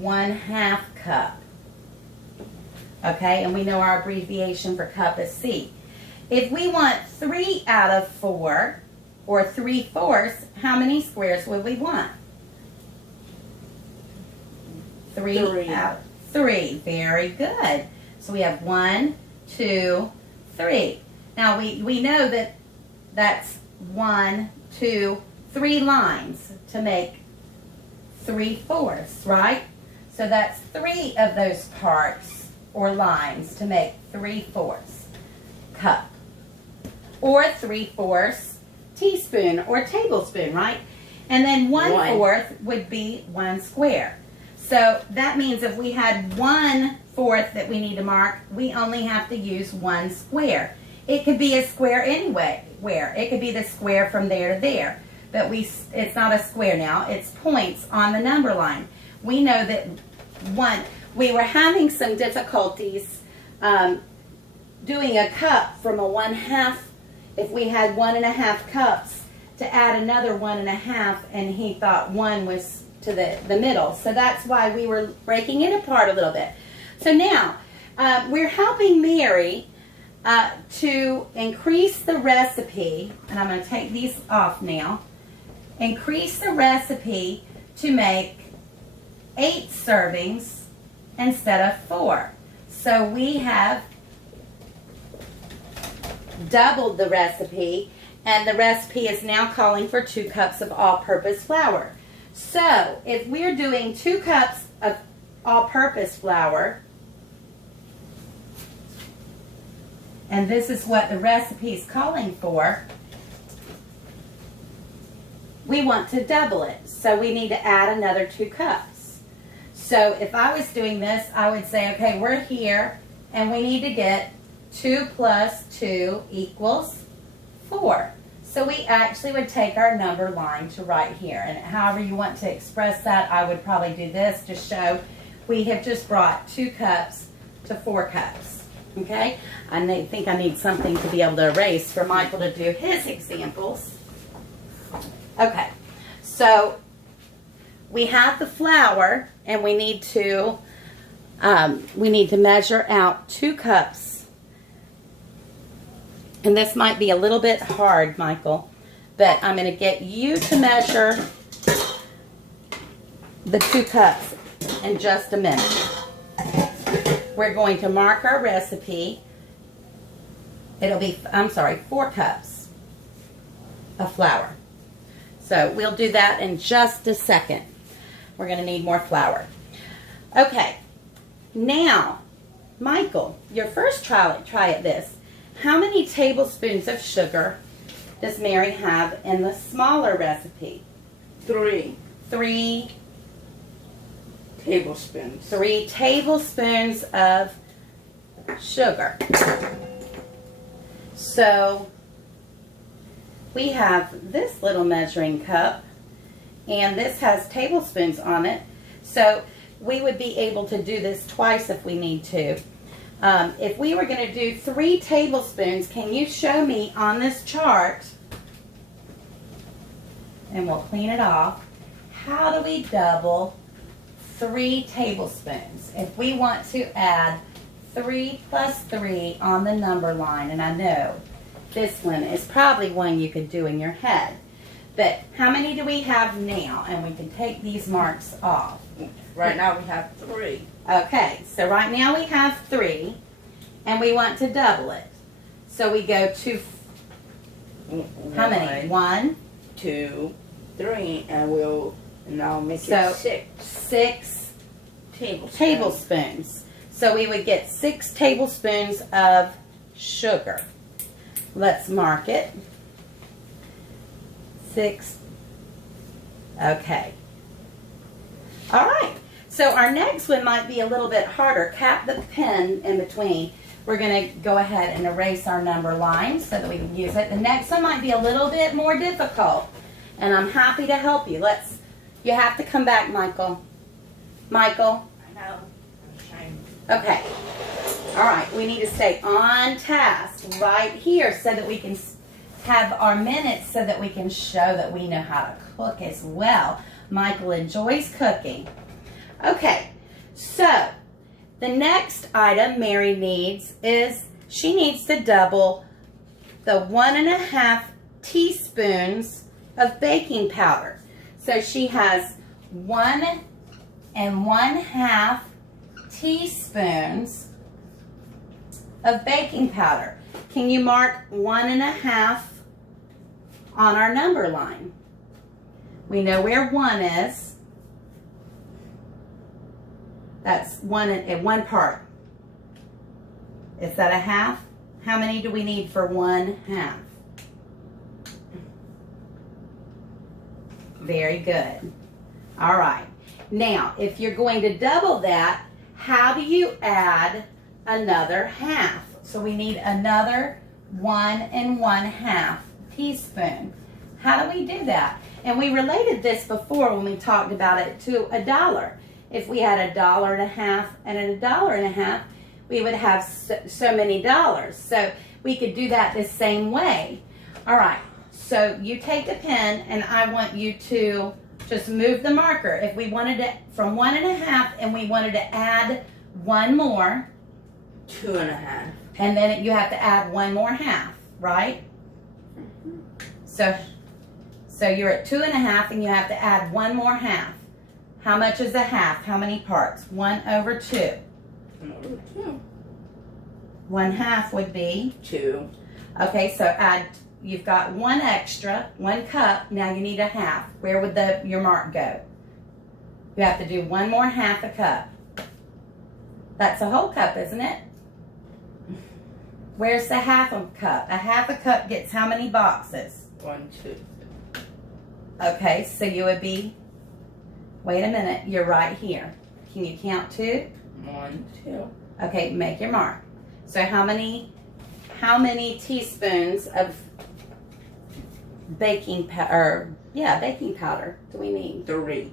1/2 cup. Okay, and we know our abbreviation for cup is C. If we want 3 out of 4, or 3/4, how many squares would we want? 3 out. 3. Very good. So we have 1, 2, 3. Now we know that that's 1, 2, 3 lines to make 3/4, right? So that's 3 of those parts or lines to make 3/4 cup. Or 3/4 teaspoon or tablespoon, right? And then 1/4 would be 1 square. So that means if we had 1/4 that we need to mark, we only have to use 1 square. It could be a square anyway, where it could be the square from there to there. But it's not a square now, it's points on the number line. We know that we were having some difficulties doing a cup from a 1/2. If we had 1.5 cups, to add another 1.5, and he thought 1 was to the middle. So that's why we were breaking it apart a little bit. So now, we're helping Mary to increase the recipe, and I'm going to take these off now, increase the recipe to make 8 servings instead of 4. So we have doubled the recipe, and the recipe is now calling for 2 cups of all-purpose flour. So if we're doing 2 cups of all-purpose flour, and this is what the recipe is calling for, we want to double it. So we need to add another 2 cups. So if I was doing this, I would say, okay, we're here, and we need to get 2 plus 2 equals 4. So we actually would take our number line to right here. And however you want to express that, I would probably do this to show we have just brought 2 cups to 4 cups. Okay? I think I need something to be able to erase for Michael to do his examples. Okay. So we have the flour, and we need to measure out 2 cups. And this might be a little bit hard, Michael, but I'm going to get you to measure the 2 cups in just a minute. We're going to mark our recipe. It'll be, 4 cups of flour. So we'll do that in just a second. We're going to need more flour. Okay, now, Michael, your first try at this. How many tablespoons of sugar does Mary have in the smaller recipe? 3. 3 tablespoons. 3 tablespoons of sugar. So we have this little measuring cup, and this has tablespoons on it. So we would be able to do this twice if we need to. If we were going to do 3 tablespoons, can you show me on this chart, and we'll clean it off, how do we double 3 tablespoons? If we want to add 3 plus 3 on the number line, and I know this one is probably one you could do in your head, but how many do we have now? And we can take these marks off. Right now we have 3. Okay, so right now we have 3, and we want to double it. So we go to, how many? 1, 2, 3, and we'll now make So, it 6 6 tablespoons. tablespoons. So we would get 6 tablespoons of sugar. Let's mark it. 6. Okay. All right. So our next one might be a little bit harder. Cap the pen in between. We're going to go ahead and erase our number line so that we can use it. The next one might be a little bit more difficult, and I'm happy to help you. You have to come back, Michael. Michael? I know. Okay. All right. We need to stay on task right here so that we can have our minutes so that we can show that we know how to cook as well. Michael enjoys cooking. Okay, so the next item Mary needs is she needs to double the 1.5 teaspoons of baking powder. So she has 1.5 teaspoons of baking powder. Can you mark 1.5 on our number line? We know where 1 is. That's 1 in 1 part. Is that a half? How many do we need for 1/2? Very good. All right. Now, if you're going to double that, how do you add another half? So we need another 1 1/2 teaspoon. How do we do that? And we related this before when we talked about it to $1. If we had $1.50 and $1.50, we would have so many dollars. So we could do that the same way. All right. So you take the pen and I want you to just move the marker. If we wanted to, from 1.5 and we wanted to add 1 more. 2.5. And then you have to add 1 more half, right? So you're at 2.5 and you have to add 1 more half. How much is a half? How many parts? 1/2. 1/2. 1/2 would be 2. Okay, so you've got 1 extra, 1 cup. Now you need a half. Where would your mark go? You have to do 1 more half a cup. That's a whole cup, isn't it? Where's the half a cup? A half a cup gets how many boxes? 1, 2. Okay, so you would be, wait a minute, you're right here. Can you count 2? 1, 2. Okay, make your mark. So how many teaspoons of baking powder do we need? 3.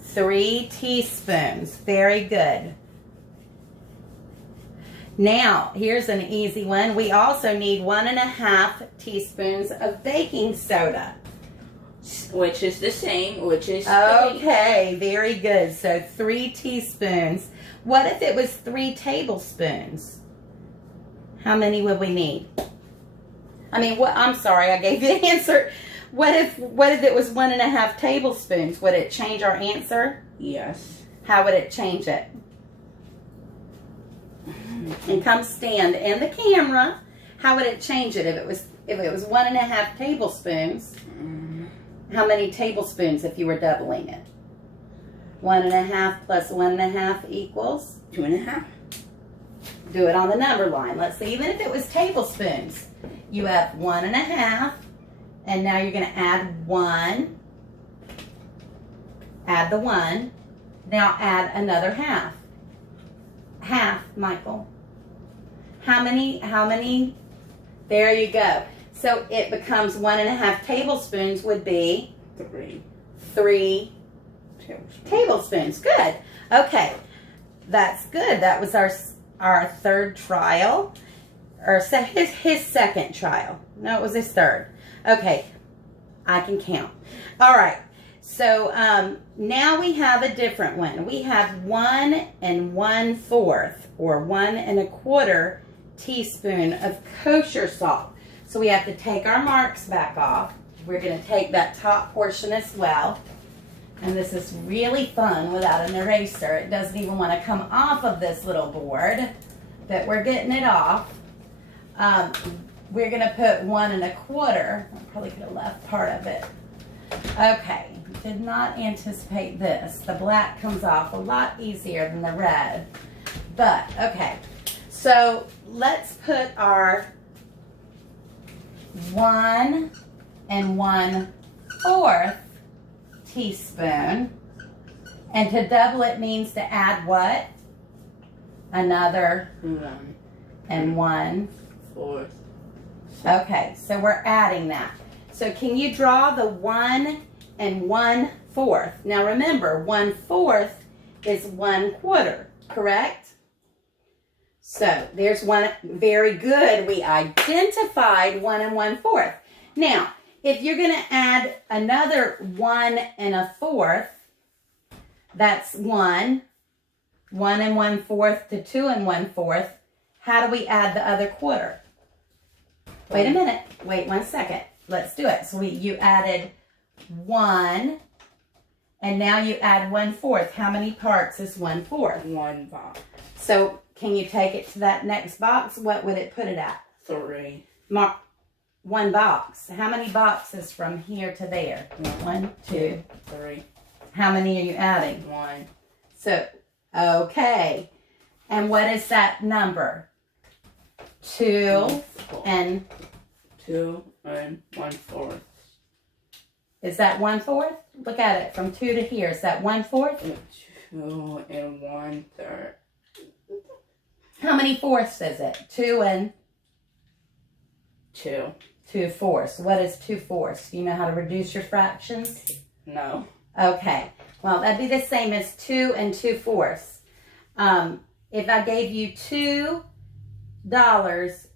3 teaspoons. Very good. Now, here's an easy one. We also need 1.5 teaspoons of baking soda. Which is the same, which is 3. Okay, very good. So 3 teaspoons. What if it was 3 tablespoons? How many would we need? I'm sorry, I gave you the answer. What if it was 1.5 tablespoons? Would it change our answer? Yes. How would it change it? And come stand in the camera. How would it change it if it was 1.5 tablespoons? How many tablespoons if you were doubling it? 1.5 plus 1.5 equals 2.5. Do it on the number line. Let's see, even if it was tablespoons, you have 1.5, and now you're going to add 1. Add the 1. Now add another half. Half, Michael. How many? There you go. So it becomes 1.5 tablespoons would be 3 tablespoons. Good. Okay. That's good. That was our third trial. Or his second trial. No, it was his third. Okay. I can count. All right. So now we have a different one. We have 1 1/4 or 1 1/4 teaspoon of kosher salt. So we have to take our marks back off. We're going to take that top portion as well. And this is really fun without an eraser. It doesn't even want to come off of this little board, but we're getting it off. We're going to put 1 1/4. I probably could have left part of it. Okay, did not anticipate this. The black comes off a lot easier than the red. But, okay, so let's put our 1 1/4 teaspoon. And to double it means to add what? Another 1 1/4. Okay, so we're adding that. So can you draw the 1 1/4? Now remember, 1/4 is 1/4, correct? So there's one. Very good. We identified 1 1/4. Now, if you're going to add another 1 1/4, That's 1. 1 1/4 to 2 1/4. How do we add the other quarter? Wait a minute. Wait 1 second. Let's do it. So you added 1, and now you add 1/4. How many parts is 1/4? 1 box. So can you take it to that next box? What would it put it at? 3. Mark 1 box. How many boxes from here to there? 1, 2, 3. How many are you adding? 1. So, okay. And what is that number? 2 and 2 and 1/4. Is that 1/4? Look at it from 2 to here. Is that 1/4? 2 and 1/3. How many fourths is it? 2 and 2. 2/4. What is 2/4? Do you know how to reduce your fractions? No. Okay. Well, that'd be the same as 2 and 2/4. If I gave you $2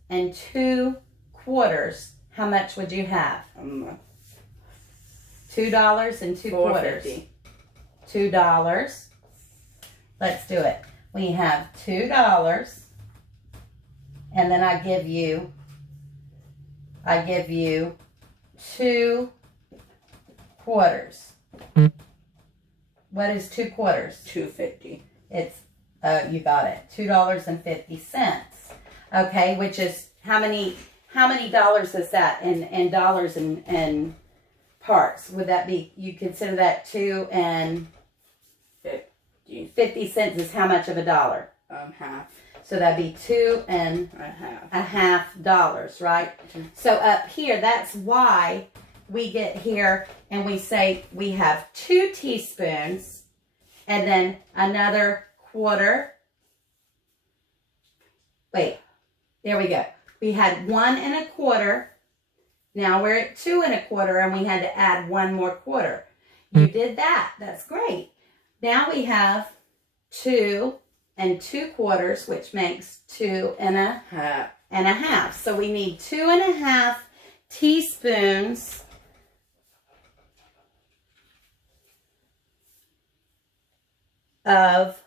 and 2/4, how much would you have? $2 and 2/4. $4.50. $2. Let's do it. We have $2, and then I give you 2/4. What is 2/4? $2.50. It's you got it. $2.50. Okay, which is how many dollars is that in dollars and parts? Would that be, you consider that 2 and 50 cents is how much of a dollar? Half. So that'd be 2 and A half. $1/2, right? So up here, that's why we get here and we say we have 2 teaspoons and then another quarter. Wait, there we go. We had 1 1/4. Now we're at 2 1/4 and we had to add 1 more quarter. You did that. That's great. Now we have 2 and 2/4, which makes 2 and a half. So we need 2 1/2 teaspoons of,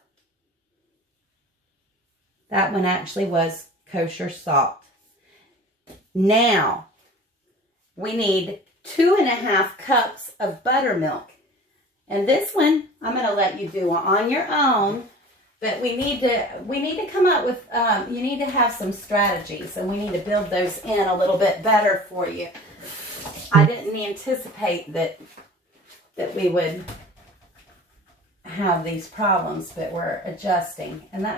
that one actually was kosher salt. Now we need 2 1/2 cups of buttermilk. And this one, I'm going to let you do on your own, but we need to come up with, you need to have some strategies, and we need to build those in a little bit better for you. I didn't anticipate that we would have these problems, but we're adjusting, and that's